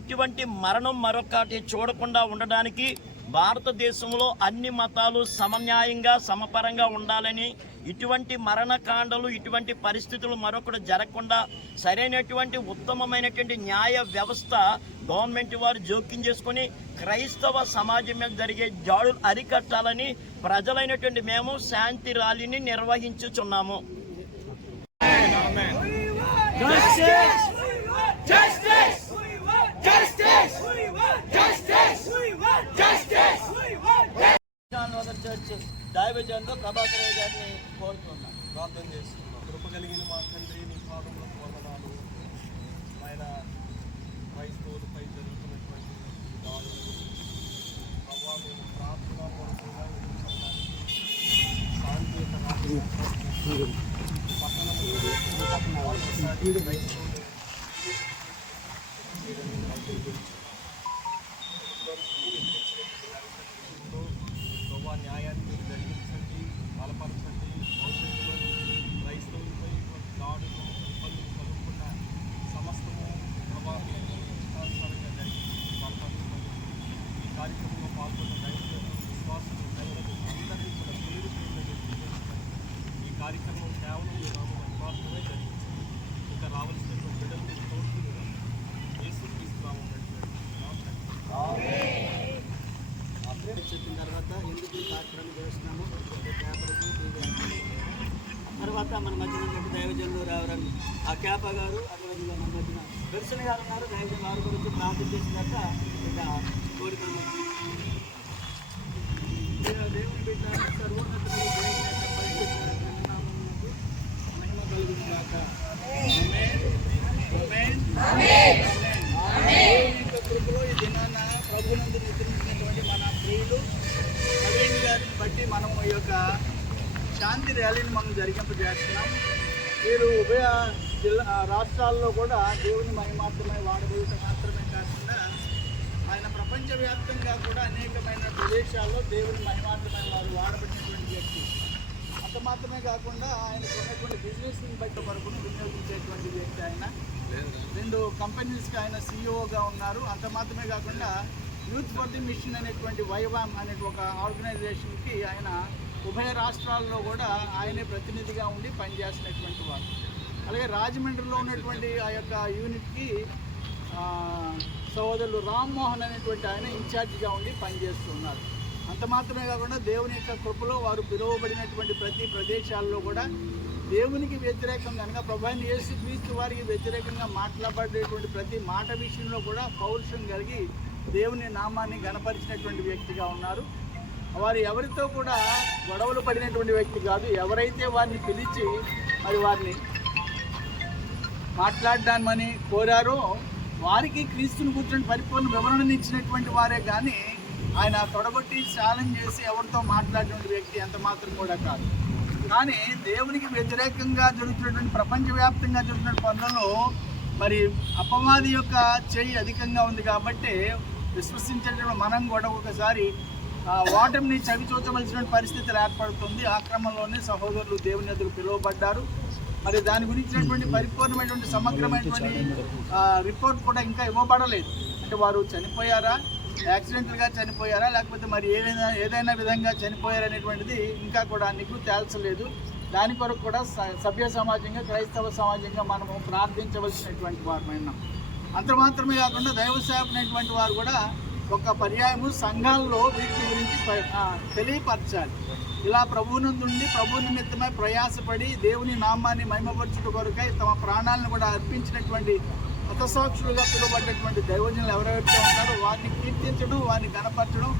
ఇటువంటి మరణం మరొకటి చూడకుండా ఉండడానికి భారతదేశంలో అన్ని మతాలు సమన్యాయంగా సమపరంగా ఉండాలని ఇటువంటి మరణకాండలు ఇటువంటి పరిస్థితులు మరొకటి జరగకుండా సరైనటువంటి ఉత్తమమైనటువంటి న్యాయ వ్యవస్థ గవర్నమెంట్ వారు జోక్యం చేసుకొని క్రైస్తవ సమాజం మీద జరిగే జాడులు అరికట్టాలని ప్రజలైనటువంటి మేము శాంతి ర్యాలీని నిర్వహించుచున్నాము Justice! Justice! Justice! Justice! Justice! Church దైవజనులు ప్రభాకర్ గారిని కోరుతున్నాం. ప్రార్థన చేస్తున్నాం. కృప కలిగిన మా తండ్రి నీ పాదములకు వందనాలు. ఆయన క్రైస్తవులపై జరుగుతున్నటువంటి దాడులు ప్రభావ మేము ప్రార్థన న్యాయాన్ని మీరు జరిగించండి బలపరచండి భవిష్యత్తులో క్రైస్తవులపై ఇటువంటి దాడులు ఇబ్బందులు కలుగుకుండా సమస్తము ప్రభావం ఇష్టానుసారంగా జరిగించి బలపరచండి ఈ కార్యక్రమంలో పాల్గొన్న దైవజనులు విశ్వాసులు ప్రజలు అందరినీ కూడా ప్రేరేపించండి ఈ కార్యక్రమం కేవలం మీ నామం మాత్రమే జరిగించింది ఇంకా రావాల్సినటువంటి బిడ్డలు మీరు తోడుకుని యేసు తీసుకురామని అప్డేట్ చెప్పిన తర్వాత ఎందుకు ఈ కార్యక్రమం చేస్తున్నాము పేపర్కి టీవీ తర్వాత మన మధ్యన ఉన్నటువంటి దైవజనులు రావడం ఆ క్యాప గారు అదేవిధంగా మన మధ్యన దర్శన గారు ఉన్నారు దైవజన్ వారి గురించి ప్రార్థన చేసిన తర్వాత ఇక కోరికలు దేవుని బిడ్డ సర్వోన్నతుడు దేవుని యొక్క పరిశుద్ధ నామమునకు మహిమ కలుగును గాక ఆమేన్. ఆమేన్. దేవుని యొక్క కృపలో ఈ దినాన ప్రభునందు నిద్రించినటువంటి మన ప్రియులు ప్రవీణ్ గారిని బట్టి మనం ఈ యొక్క శాంతి ర్యాలీని విజ్ఞప్తి చేస్తున్నాం. వీరు ఉభయ జిల్లా రాష్ట్రాల్లో కూడా దేవుని మహిమాత్రమై వాడబోయటం మాత్రమే కాకుండా ఆయన ప్రపంచవ్యాప్తంగా కూడా అనేకమైన ప్రదేశాల్లో దేవుని మహిమాత్రమై వారు వాడబడినటువంటి వ్యక్తి. అంత మాత్రమే కాకుండా ఆయన ఉన్నటువంటి బిజినెస్ని బట్టి వరకును వినియోగించేటువంటి వ్యక్తి ఆయన. రెండు కంపెనీస్కి ఆయన సీఈఓగా ఉన్నారు. అంత మాత్రమే కాకుండా యూత్ ఫర్ ది మిషన్ అనేటువంటి వైవామ్ అనే ఒక ఆర్గనైజేషన్కి ఆయన ఉభయ రాష్ట్రాల్లో కూడా ఆయనే ప్రతినిధిగా ఉండి పనిచేసినటువంటి వారు. అలాగే రాజమండ్రిలో ఉన్నటువంటి ఆ యొక్క యూనిట్కి సహోదరులు రామ్మోహన్ అనేటువంటి ఆయన ఇన్ఛార్జిగా ఉండి పనిచేస్తున్నారు. అంత మాత్రమే కాకుండా దేవుని యొక్క కృపలో వారు పిలువబడినటువంటి ప్రతి ప్రదేశాల్లో కూడా దేవునికి వ్యతిరేకంగా అనగా ప్రభాని యేసు క్రీస్తు వారికి వ్యతిరేకంగా మాట్లాడేటువంటి ప్రతి మాట విషయంలో కూడా పౌరుషం కలిగి దేవుని నామాన్ని గణపరిచినటువంటి వ్యక్తిగా ఉన్నారు. వారు ఎవరితో కూడా గొడవలు పడినటువంటి వ్యక్తి కాదు. ఎవరైతే వారిని పిలిచి మరి వారిని మాట్లాడడాన్ని కోరారో వారికి క్రీస్తుని కూర్చొని పరిపూర్ణ వివరణను ఇచ్చినటువంటి వారే కానీ ఆయన తొడగొట్టి ఛాలెంజ్ చేసి ఎవరితో మాట్లాడినటువంటి వ్యక్తి ఎంత మాత్రం కూడా కాదు. కానీ దేవునికి వ్యతిరేకంగా జరుగుతున్నటువంటి ప్రపంచవ్యాప్తంగా జరుగుతున్న పనులలో మరి అపవాది యొక్క చెయ్యి అధికంగా ఉంది కాబట్టి విశ్వసించేటువంటి మనం కూడా ఒకసారి ఓటమిని చవి చూచవలసిన పరిస్థితులు ఏర్పడుతుంది. ఆ క్రమంలోనే సహోదరులు దేవుని ఎదురు పిలువబడ్డారు. మరి దాని గురించినటువంటి పరిపూర్ణమైనటువంటి సమగ్రమైనటువంటి రిపోర్ట్ కూడా ఇంకా ఇవ్వబడలేదు. అంటే వారు చనిపోయారా? యాక్సిడెంటల్గా చనిపోయారా? లేకపోతే మరి ఏదైనా ఏదైనా విధంగా చనిపోయారనేటువంటిది ఇంకా కూడా నీకు తేల్చలేదు. దాని కొరకు కూడా స- సభ్య సమాజంగా క్రైస్తవ సమాజంగా మనము ప్రార్థించవలసినటువంటి వారమైనాం అంత మాత్రమే కాకుండా దైవ సేవనటువంటి వారు కూడా ఒక పర్యాయము సంఘాల్లో వీటి గురించి తెలియపరచాలి. ఇలా ప్రభువునందుండి ప్రభు నిమిత్తమై ప్రయాసపడి దేవుని నామాన్ని మహిమపరచుట కొరకై తమ ప్రాణాలను కూడా అర్పించినటువంటి హతసాక్షులుగా పిలువబడ్డటువంటి దైవజనులు ఎవరెవరితో ఉన్నారో వారిని కీర్తించడం వారిని గణపరచడం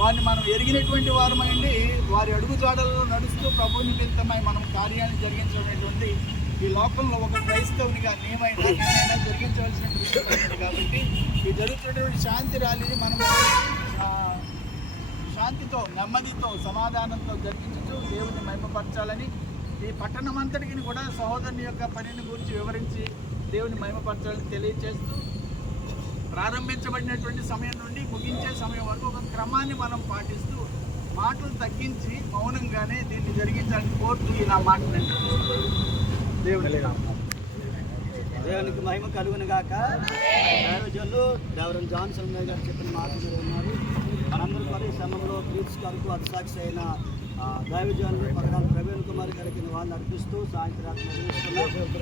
వారిని మనం ఎరిగినటువంటి వారమైండి వారి అడుగుజాడల్లో నడుస్తూ ప్రభు నిమిత్తమై మనం కార్యాన్ని జరిగించడం ఈ లోకంలో ఒక క్రైస్తవునిగా నేమైనా నేనైనా జరిగించవలసినటువంటి కాబట్టి ఈ జరుగుతున్నటువంటి శాంతి ర్యాలీని మనం శాంతితో నెమ్మదితో సమాధానంతో జరిగించు దేవుని మహిమపరచాలని ఈ పట్టణం అంతటికి కూడా సహోదరుని యొక్క పనిని గురించి వివరించి దేవుని మహిమపరచాలని తెలియజేస్తూ ప్రారంభించబడినటువంటి సమయం నుండి ముగించే సమయం వరకు ఒక క్రమాన్ని మనం పాటిస్తూ మాటలు తగ్గించి మౌనంగానే దీన్ని జరిగించాలని కోరుతూ ఈ నా దేవుడి దేవునికి మహిమ కలుగును గాక. దైవజనులు రెవరెండ్ జాన్సన్ గారు చెప్పిన మాటలు ఉన్నారు మనందరూ కూడా ఈ సమయంలో క్రీడ్స్ కొరకు అధ్యక్ష అయిన ఆ, దైవజనులు పక్కన ప్రవీణ్ కుమార్ గారికి వాళ్ళు అర్పిస్తూ సాయంత్రం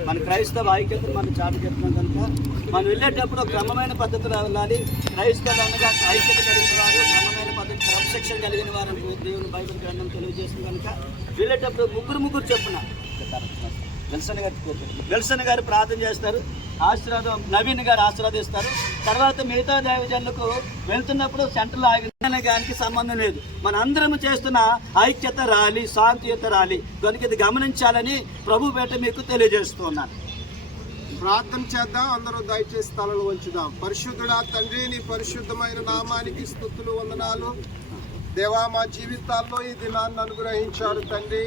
మన క్రైస్తవ ఐక్యతను మనం చాటు చెప్తున్నాం కనుక మనం వెళ్ళేటప్పుడు క్రమమైన పద్ధతిలో వెళ్ళాలి. క్రైస్తవులు అనగా ఐక్యత కలిగిన వారు క్రమమైన పద్ధతి క్రమశిక్షణ కలిగిన వారు దేవుని బైబిల్ గ్రంథం తెలియజేస్తుంది కనుక వెళ్ళేటప్పుడు ముగ్గురు ముగ్గురు చెప్పున. వెల్సన్ గారి వెల్సన్ గారు ప్రార్థన చేస్తారు ఆశీర్వాదం నవీన్ గారు ఆశీర్వాదిస్తారు. తర్వాత మిగతా దైవజనులకు వెళ్తున్నప్పుడు సెంటర్లో ఆగిన గానికి సంబంధం లేదు. మన అందరం చేస్తున్న ఐక్యత రాలి శాంతియుత రాలి కనుక ఇది గమనించాలని ప్రభు పేట మీకు తెలియజేస్తున్నాను. ప్రార్థన చేద్దాం అందరూ దయచేసి తలలు వంచుదాం. పరిశుద్ధుడా తండ్రి నీ పరిశుద్ధమైన నామానికి స్థుతులు వందనాలు. దేవా మా జీవితాల్లో ఈ దినాన్ని అనుగ్రహించారు తండ్రి.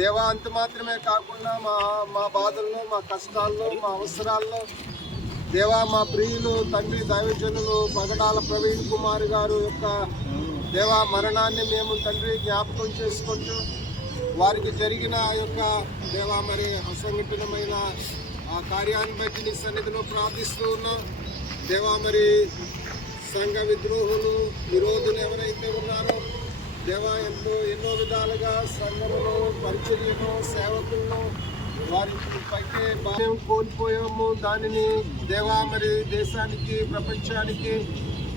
దేవా అంత మాత్రమే కాకుండా మా మా బాధల్లో మా కష్టాల్లో మా అవసరాల్లో. దేవా మా ప్రియులు తండ్రి దైవజనులు పగడాల ప్రవీణ్ కుమార్ గారు యొక్క దేవా మరణాన్ని మేము తండ్రి జ్ఞాపకం చేసుకుంటూ వారికి జరిగిన ఆ యొక్క దేవా మరి అసంఘటితమైన ఆ కార్యాన్ని బట్టి నీ సన్నిధిలో ప్రార్థిస్తూ ఉన్నా. దేవా మరి సంఘ విద్రోహులు విరోధులు ఎవరైతే ఉన్నారో దేవా ఎంతో ఎన్నో విధాలుగా సంఘంలో పరిచర్యను సేవకులను వారి పైకే మేము కోల్పోయాము. దానిని దేవా మరి దేశానికి ప్రపంచానికి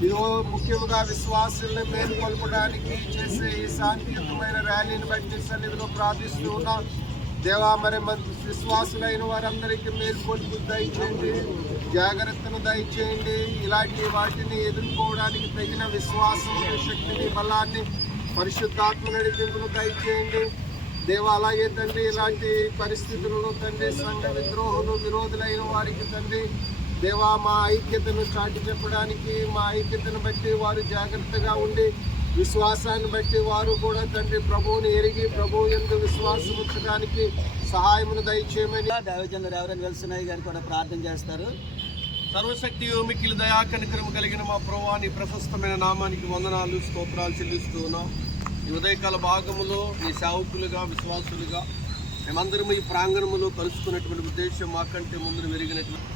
ఇదో ముఖ్యంగా విశ్వాసుల్ని మేలుకొల్పడానికి చేసే ఈ శాంతియుతమైన ర్యాలీని బట్టి సన్నిధిలో ప్రార్థిస్తూ ఉన్నాం. దేవా మరి మన విశ్వాసులైన వారందరికీ మేల్కొలుపు దయచేయండి జాగ్రత్తను దయచేయండి. ఇలాంటి వాటిని ఎదుర్కోవడానికి తగిన విశ్వాసం శక్తిని బలాన్ని పరిశుద్ధాత్మ నడిపింపును దయచేయండి. దేవా అలాగే తండ్రి ఇలాంటి పరిస్థితులలో తండ్రి సంఘ విద్రోహులు విరోధులైన వారికి తండ్రి దేవా మా ఐక్యతను చాటి చెప్పడానికి మా ఐక్యతను బట్టి వారు జాగ్రత్తగా ఉండి విశ్వాసాన్ని బట్టి వారు కూడా తండ్రి ప్రభువుని ఎరిగి ప్రభువు ఎందు విశ్వాసం ఉంచడానికి సహాయమును దయచేయమని దైవజనులు రెవరెండ్ విల్సనయ్య గారు కూడా ప్రార్థన చేస్తారు. సర్వశక్తి మిక్కిలి దయా కనికరము కలిగిన మా ప్రభువాని ప్రశస్తమైన నామానికి వందనాలు స్తోత్రాలు చెల్లిస్తూ ఉన్నాం. ఈ ఉదయకాల భాగములో ఈ సేవకులుగా విశ్వాసులుగా మేమందరం ఈ ప్రాంగణములో కలుసుకున్నటువంటి ఉద్దేశం మాకంటే ముందు మెరిగినటువంటి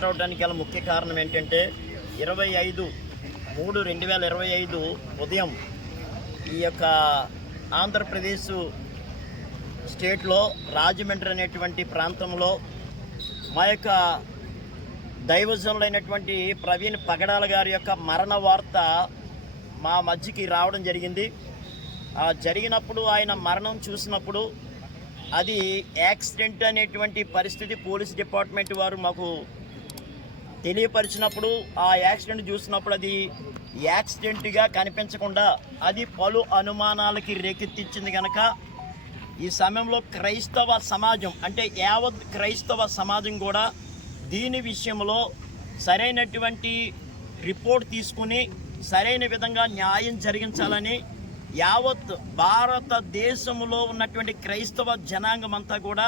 అవడానికి గల ముఖ్య కారణం ఏంటంటే ఇరవై ఐదు మూడు రెండు వేల ఇరవై ఐదు ఉదయం ఈ యొక్క ఆంధ్రప్రదేశ్ స్టేట్లో రాజమండ్రి అనేటువంటి ప్రాంతంలో మా యొక్క దైవజనులైనటువంటి ప్రవీణ్ పగడాల గారి యొక్క మరణ వార్త మా మధ్యకి రావడం జరిగింది. జరిగినప్పుడు ఆయన మరణం చూసినప్పుడు అది యాక్సిడెంట్ అనేటువంటి పరిస్థితి పోలీస్ డిపార్ట్మెంట్ వారు మాకు తెలియపరిచినప్పుడు ఆ యాక్సిడెంట్ చూసినప్పుడు అది యాక్సిడెంట్గా కనిపించకుండా అది పలు అనుమానాలకి రేకెత్తించింది కనుక ఈ సమయంలో క్రైస్తవ సమాజం అంటే యావత్ క్రైస్తవ సమాజం కూడా దీని విషయంలో సరైనటువంటి రిపోర్ట్ తీసుకుని సరైన విధంగా న్యాయం జరిగించాలని యావత్ భారతదేశంలో ఉన్నటువంటి క్రైస్తవ జనాంగం అంతా కూడా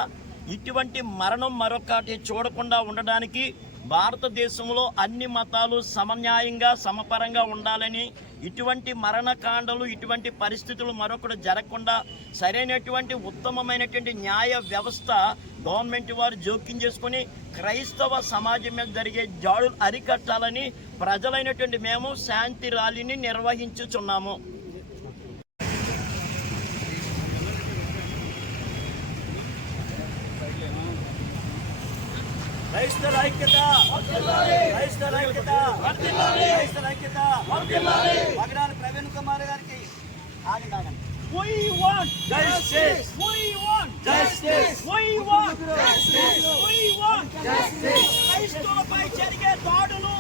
ఇటువంటి మరణం మరొకటి చూడకుండా ఉండడానికి భారతదేశంలో అన్ని మతాలు సమన్యాయంగా సమపరంగా ఉండాలని ఇటువంటి మరణకాండలు ఇటువంటి పరిస్థితులు మరొకటి జరగకుండా సరైనటువంటి ఉత్తమమైనటువంటి న్యాయ వ్యవస్థ గవర్నమెంట్ వారు జోక్యం చేసుకుని క్రైస్తవ సమాజం మీద జరిగే జాడులు అరికట్టాలని ప్రజలైనటువంటి మేము శాంతి ర్యాలీని నిర్వహించుచున్నాము. క్రైస్తవ ఐక్యత క్రైస్తవ ఐక్యత క్రైస్తవ ఐక్యత పగడాల ప్రవీణ్ కుమార్ గారికి ఆగండి ఆగండి We want justice. We want justice. We want justice. We want justice. క్రైస్తవులపై జరిగే దాడులు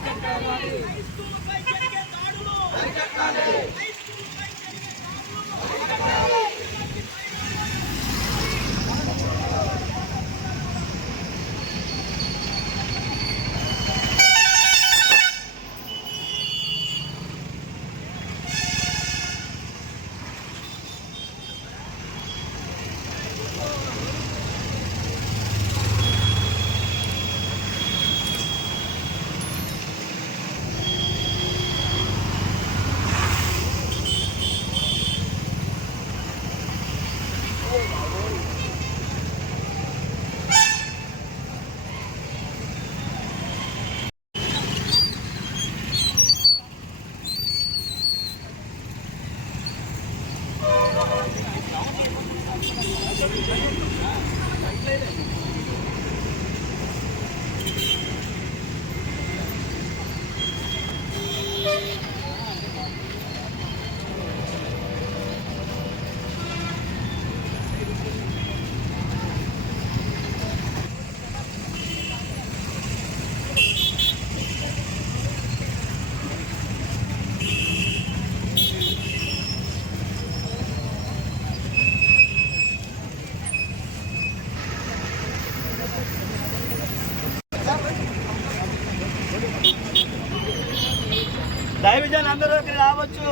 క్రైస్తవులపై జరిగే దాడులు క్రైస్తవులపై జరిగే దాడులు దైవజన్ దైవజనులందరూ ఇక్కడికి రావచ్చు.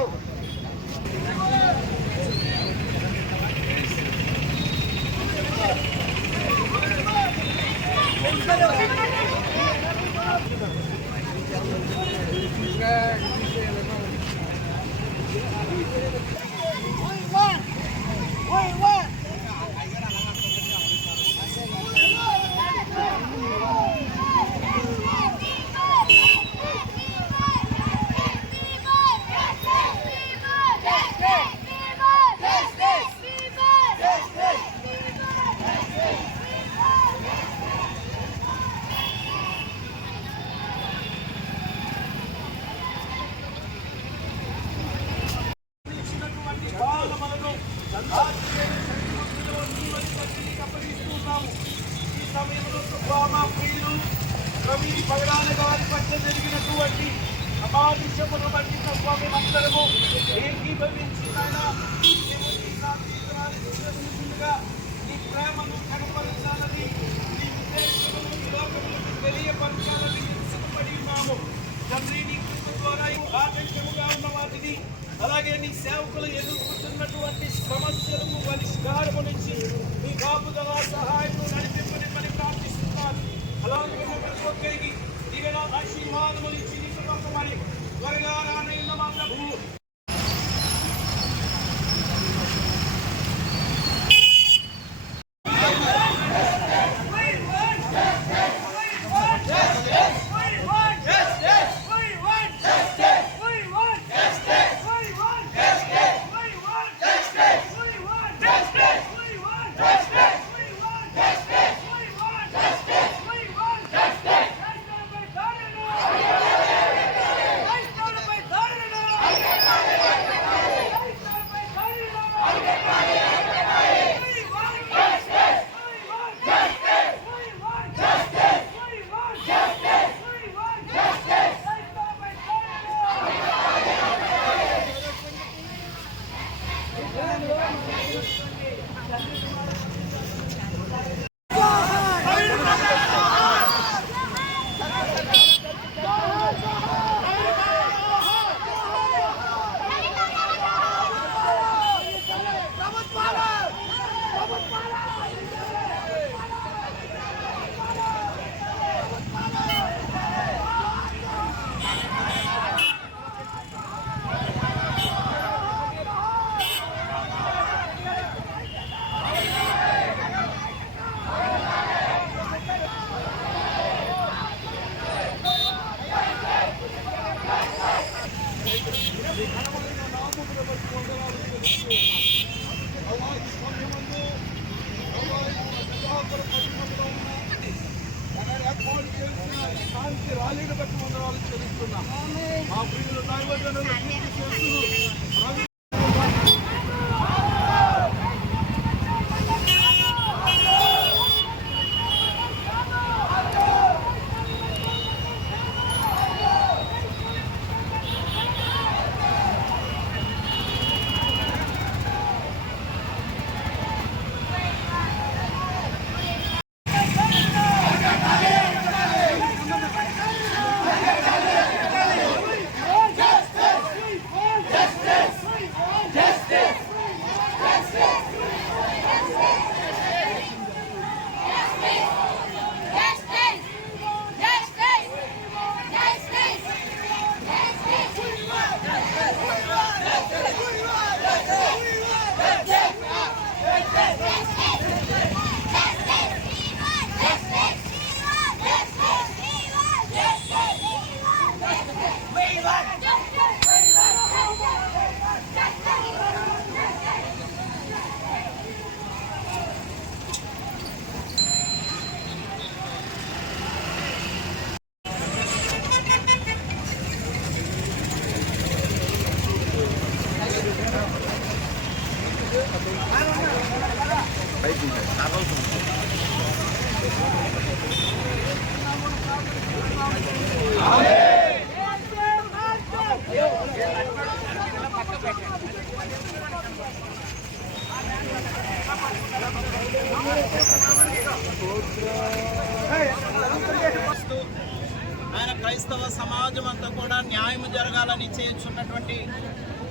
సమాజం అంతా కూడా న్యాయం జరగాలని చేయించున్నటువంటి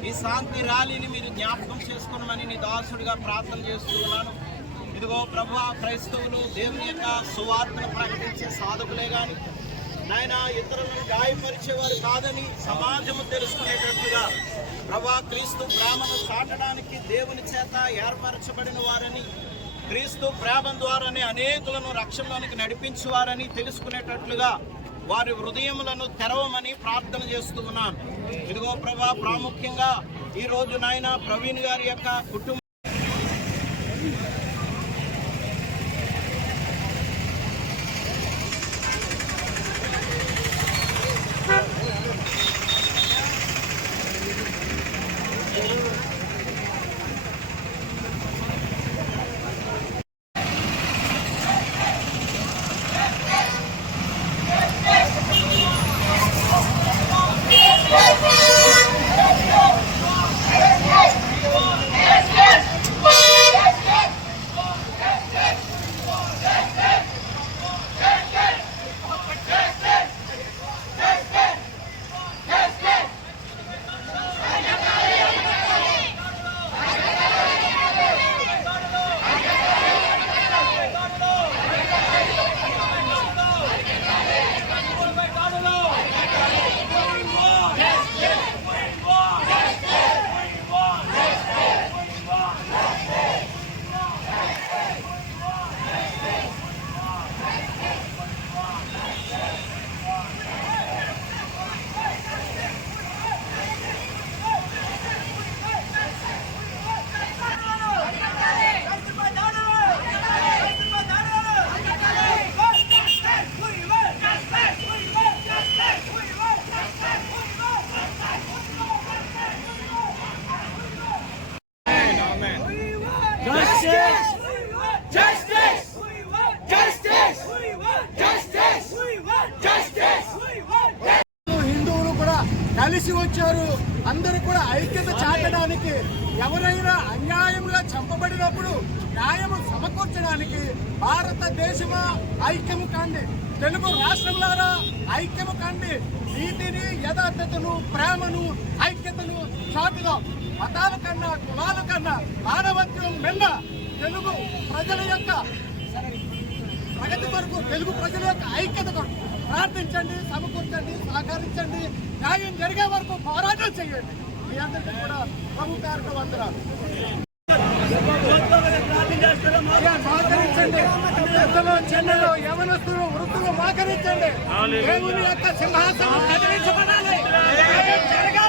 ఈ శాంతి ర్యాలీని మీరు జ్ఞాపకం చేసుకున్నామని నీ దాసుడిగా ప్రార్థన చేస్తూ ఉన్నాను. ఇదిగో ప్రభు క్రైస్తవులు దేవుని యొక్క సువార్తను ప్రకటించే సాధకులే కానీ నాయన ఇతరులను గాయపరిచేవారు కాదని సమాజము తెలుసుకునేటట్లుగా ప్రభా క్రీస్తు ప్రేమను చాటడానికి దేవుని చేత ఏర్పరచబడిన వారని క్రీస్తు ప్రేమ ద్వారానే అనేకులను రక్షణలోనికి నడిపించేవారని తెలుసుకునేటట్లుగా వారి హృదయములను తెరవమని ప్రార్థన చేస్తూ ఉన్నాను. ఇదిగో ప్రభా ప్రాముఖ్యంగా ఈ రోజు నాయన ప్రవీణ్ గారి యొక్క కుటుంబ కులాల కన్నా మానవత్వం మెల్ల తెలుగు ప్రజల యొక్క ప్రగతి కొరకు తెలుగు ప్రజల యొక్క ఐక్యత కొరకు ప్రార్థించండి సమకూర్చండి సహకరించండి. న్యాయం జరిగే వరకు పోరాటం చేయండి. మీ అందరికీ కూడా ప్రభు గారికి వందనాలు. అయ్యా, సహకరించండి. పెద్దలు చెల్లెలు యవనస్తులు వృత్తులు మోకరించండి. దేవుని యొక్క సింహాసనం కదిలించబడాలి. జరగాలి.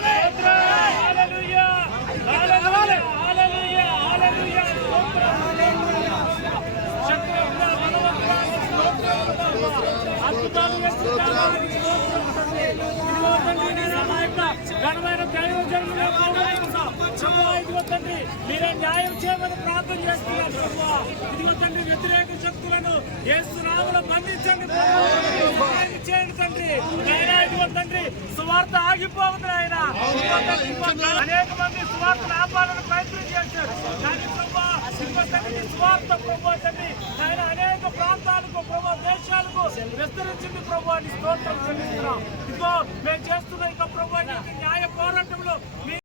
ఘనమైన దైవజనుల ఇదిగో తండ్రి మీరే న్యాయం చేయమని ప్రార్థన చేస్తున్నారు ప్రభువా ఇదిగో తండ్రి వ్యతిరేక శక్తులను ఏసునామలో బంధించండి ప్రభువా. చేయండి తండ్రి నాయనా ఇదిగో తండ్రి సువార్త ఆగిపోతుంది ఆయన అనేక మంది సువార్తను ఆపాలని ప్రయత్నం చేశారు కానీ ప్రభా స్వార్థ తండ్రి తండ్రి ఆయన అనేక ప్రాంతాలకు ప్రభా దేశాలకు విస్తరించింది ప్రభా అని స్తోత్రం చెల్లిస్తున్నాం. ఇదిగో మేము చేస్తున్న ఇక ప్రభా న్యాయ పోరాటంలో మీ